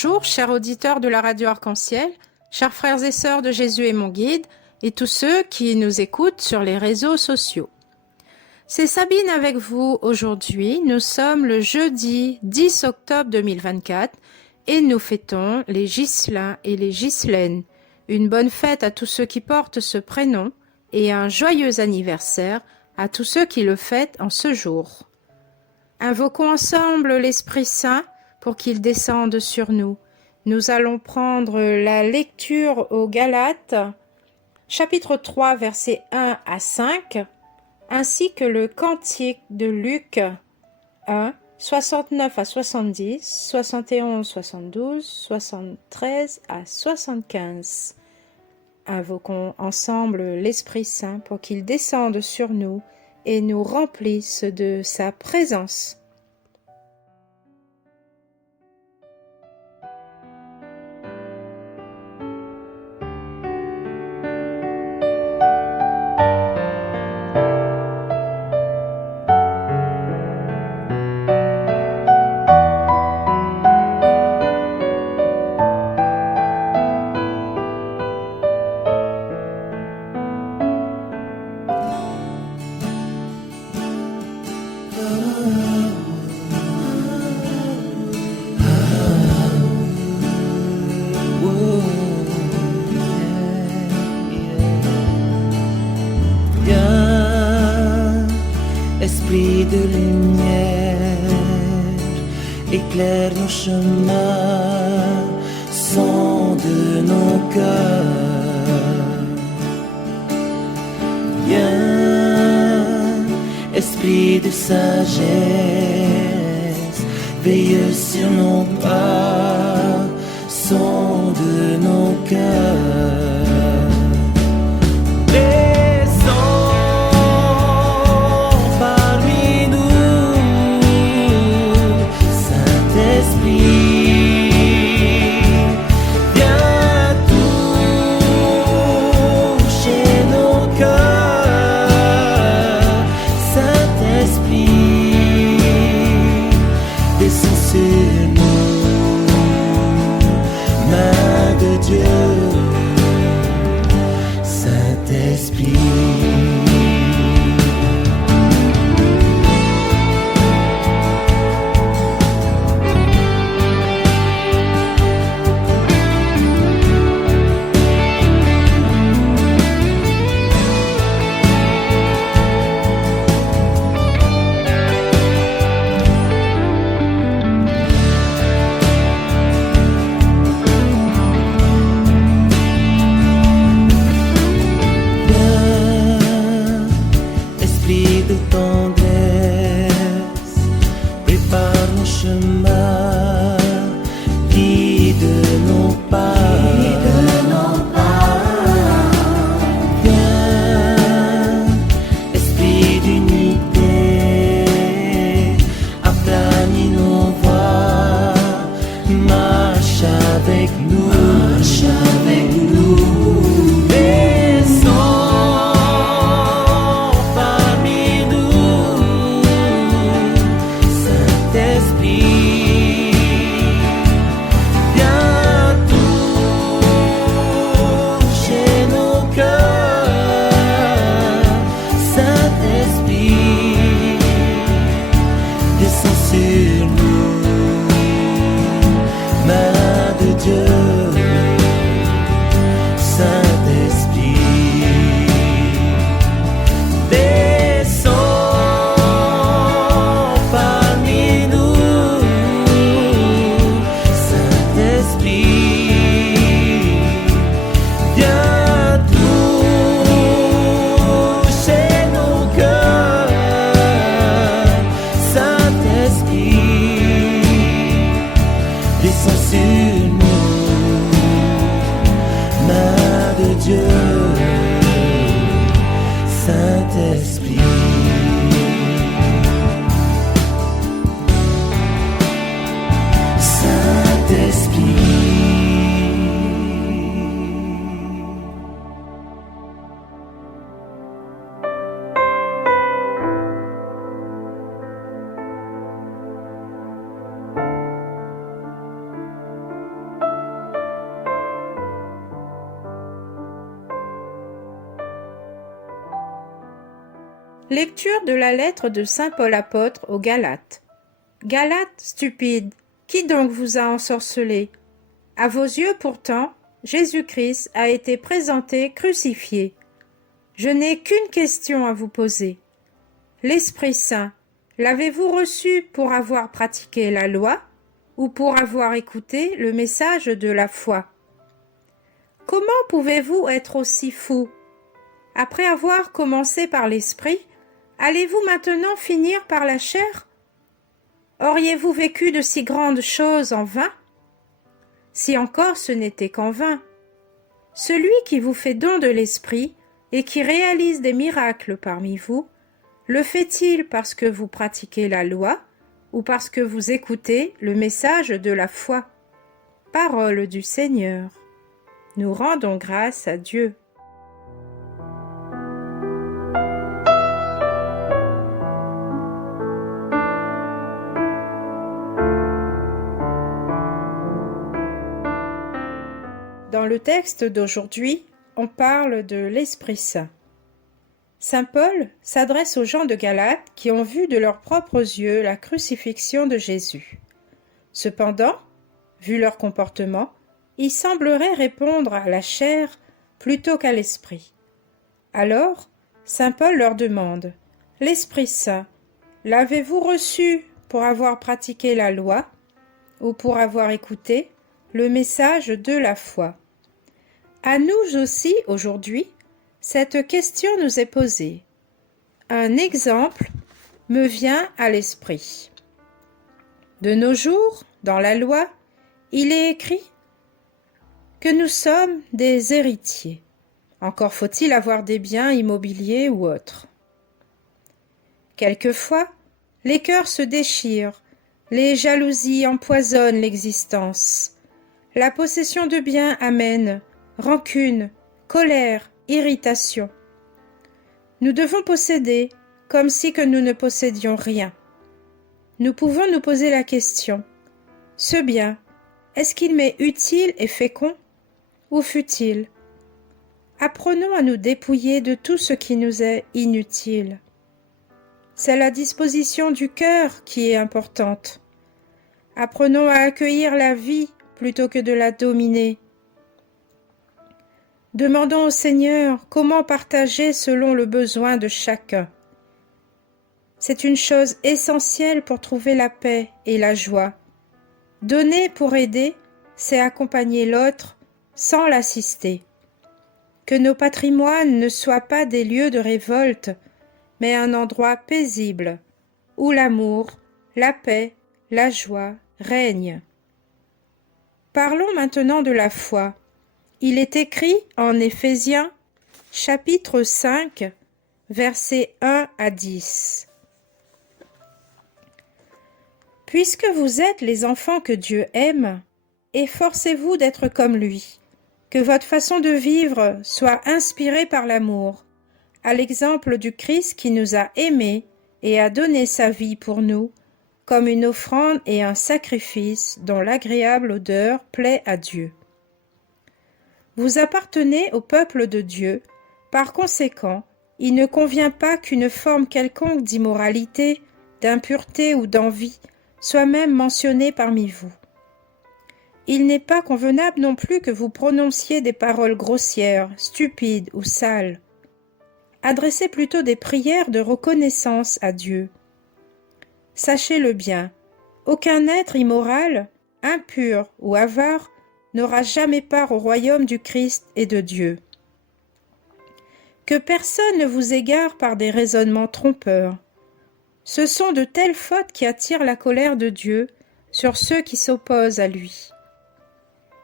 Bonjour, chers auditeurs de la radio Arc-en-Ciel, chers frères et sœurs de Jésus et mon guide, et tous ceux qui nous écoutent sur les réseaux sociaux. C'est Sabine avec vous aujourd'hui. Nous sommes le jeudi 10 octobre 2024 et nous fêtons les Ghislains et les Ghislaines. Une bonne fête à tous ceux qui portent ce prénom et un joyeux anniversaire à tous ceux qui le fêtent en ce jour. Invoquons ensemble l'Esprit Saint pour qu'il descende sur nous. Nous allons prendre la lecture aux Galates, chapitre 3, versets 1 à 5, ainsi que le cantique de Luc 1, 69 à 70, 71, 72, 73 à 75. Invoquons ensemble l'Esprit Saint pour qu'il descende sur nous et nous remplisse de sa présence. Esprit de lumière, éclaire nos chemins, sonde nos cœurs. Viens, esprit de sagesse, veille sur nos pas, sonde nos cœurs. Lecture de la lettre de saint Paul apôtre aux Galates. Galates, stupides, qui donc vous a ensorcelé? À vos yeux pourtant, Jésus-Christ a été présenté crucifié. Je n'ai qu'une question à vous poser. L'Esprit Saint, l'avez-vous reçu pour avoir pratiqué la loi ou pour avoir écouté le message de la foi? Comment pouvez-vous être aussi fou? Après avoir commencé par l'Esprit, allez-vous maintenant finir par la chair? Auriez-vous vécu de si grandes choses en vain? Si encore ce n'était qu'en vain. Celui qui vous fait don de l'Esprit et qui réalise des miracles parmi vous, le fait-il parce que vous pratiquez la loi ou parce que vous écoutez le message de la foi? Parole du Seigneur. Nous rendons grâce à Dieu. Dans le texte d'aujourd'hui, on parle de l'Esprit Saint. Saint Paul s'adresse aux gens de Galate qui ont vu de leurs propres yeux la crucifixion de Jésus. Cependant, vu leur comportement, ils sembleraient répondre à la chair plutôt qu'à l'Esprit. Alors, Saint Paul leur demande « L'Esprit Saint, l'avez-vous reçu pour avoir pratiqué la loi ou pour avoir écouté le message de la foi ?» À nous aussi, aujourd'hui, cette question nous est posée. Un exemple me vient à l'esprit. De nos jours, dans la loi, il est écrit que nous sommes des héritiers. Encore faut-il avoir des biens immobiliers ou autres. Quelquefois, les cœurs se déchirent, les jalousies empoisonnent l'existence. La possession de biens amène rancune, colère, irritation. Nous devons posséder comme si que nous ne possédions rien. Nous pouvons nous poser la question, ce bien, est-ce qu'il m'est utile et fécond ou futile? Apprenons à nous dépouiller de tout ce qui nous est inutile. C'est la disposition du cœur qui est importante. Apprenons à accueillir la vie plutôt que de la dominer. Demandons au Seigneur comment partager selon le besoin de chacun. C'est une chose essentielle pour trouver la paix et la joie. Donner pour aider, c'est accompagner l'autre sans l'assister. Que nos patrimoines ne soient pas des lieux de révolte, mais un endroit paisible, où l'amour, la paix, la joie règnent. Parlons maintenant de la foi. Il est écrit en Éphésiens, chapitre 5, versets 1 à 10. Puisque vous êtes les enfants que Dieu aime, efforcez-vous d'être comme lui, que votre façon de vivre soit inspirée par l'amour, à l'exemple du Christ qui nous a aimés et a donné sa vie pour nous, comme une offrande et un sacrifice dont l'agréable odeur plaît à Dieu. Vous appartenez au peuple de Dieu, par conséquent, il ne convient pas qu'une forme quelconque d'immoralité, d'impureté ou d'envie soit même mentionnée parmi vous. Il n'est pas convenable non plus que vous prononciez des paroles grossières, stupides ou sales. Adressez plutôt des prières de reconnaissance à Dieu. Sachez-le bien, aucun être immoral, impur ou avare n'aura jamais part au royaume du Christ et de Dieu. Que personne ne vous égare par des raisonnements trompeurs. Ce sont de telles fautes qui attirent la colère de Dieu sur ceux qui s'opposent à lui.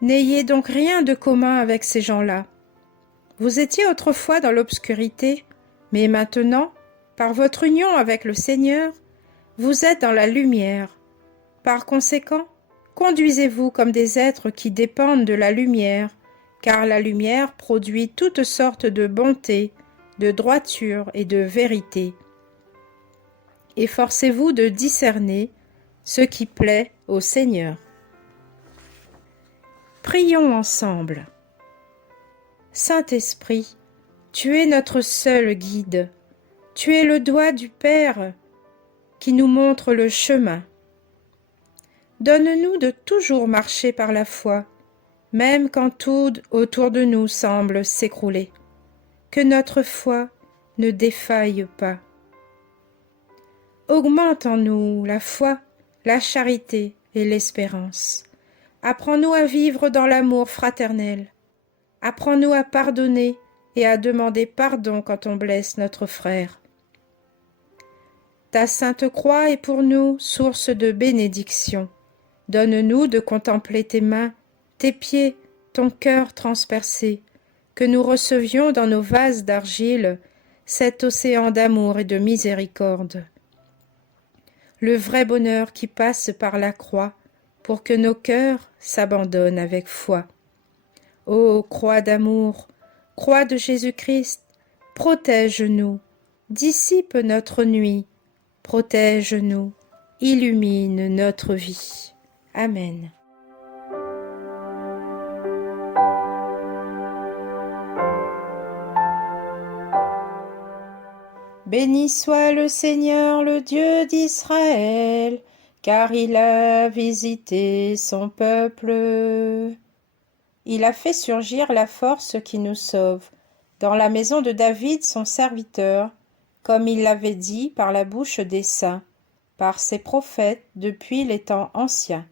N'ayez donc rien de commun avec ces gens-là. Vous étiez autrefois dans l'obscurité, mais maintenant, par votre union avec le Seigneur, vous êtes dans la lumière. Par conséquent, conduisez-vous comme des êtres qui dépendent de la lumière, car la lumière produit toutes sortes de bonté, de droiture et de vérité. Efforcez-vous de discerner ce qui plaît au Seigneur. Prions ensemble. Saint-Esprit, tu es notre seul guide. Tu es le doigt du Père qui nous montre le chemin. Donne-nous de toujours marcher par la foi, même quand tout autour de nous semble s'écrouler. Que notre foi ne défaille pas. Augmente en nous la foi, la charité et l'espérance. Apprends-nous à vivre dans l'amour fraternel. Apprends-nous à pardonner et à demander pardon quand on blesse notre frère. Ta sainte croix est pour nous source de bénédiction. Donne-nous de contempler tes mains, tes pieds, ton cœur transpercé, que nous recevions dans nos vases d'argile cet océan d'amour et de miséricorde. Le vrai bonheur qui passe par la croix, pour que nos cœurs s'abandonnent avec foi. Ô croix d'amour, croix de Jésus-Christ, protège-nous, dissipe notre nuit, protège-nous, illumine notre vie. Amen. Béni soit le Seigneur, le Dieu d'Israël, car il a visité son peuple. Il a fait surgir la force qui nous sauve, dans la maison de David son serviteur, comme il l'avait dit par la bouche des saints, par ses prophètes depuis les temps anciens.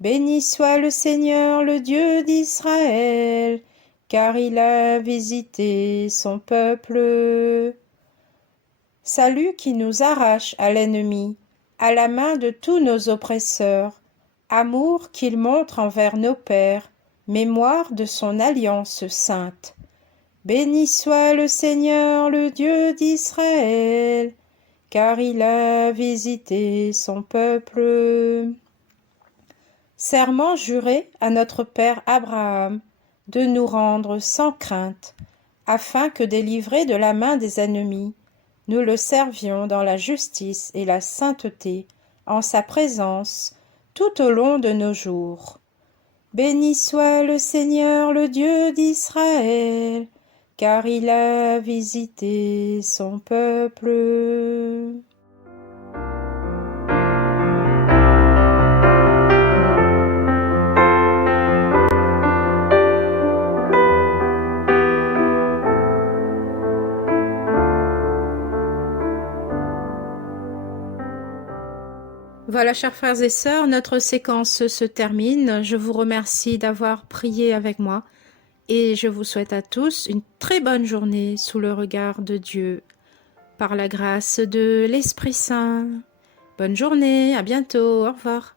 Béni soit le Seigneur, le Dieu d'Israël, car il a visité son peuple. Salut qui nous arrache à l'ennemi, à la main de tous nos oppresseurs, amour qu'il montre envers nos pères, mémoire de son alliance sainte. Béni soit le Seigneur, le Dieu d'Israël, car il a visité son peuple. Serment juré à notre père Abraham de nous rendre sans crainte, afin que délivrés de la main des ennemis, nous le servions dans la justice et la sainteté, en sa présence, tout au long de nos jours. Béni soit le Seigneur, le Dieu d'Israël, car il a visité son peuple. Voilà, chers frères et sœurs, notre séquence se termine. Je vous remercie d'avoir prié avec moi et je vous souhaite à tous une très bonne journée sous le regard de Dieu, par la grâce de l'Esprit Saint. Bonne journée, à bientôt, au revoir.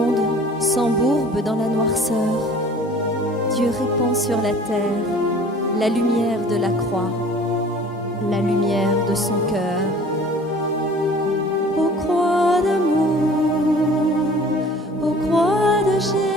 monde s'embourbe dans la noirceur, Dieu répand sur la terre la lumière de la croix, la lumière de son cœur. Ô croix d'amour, ô croix de Jésus,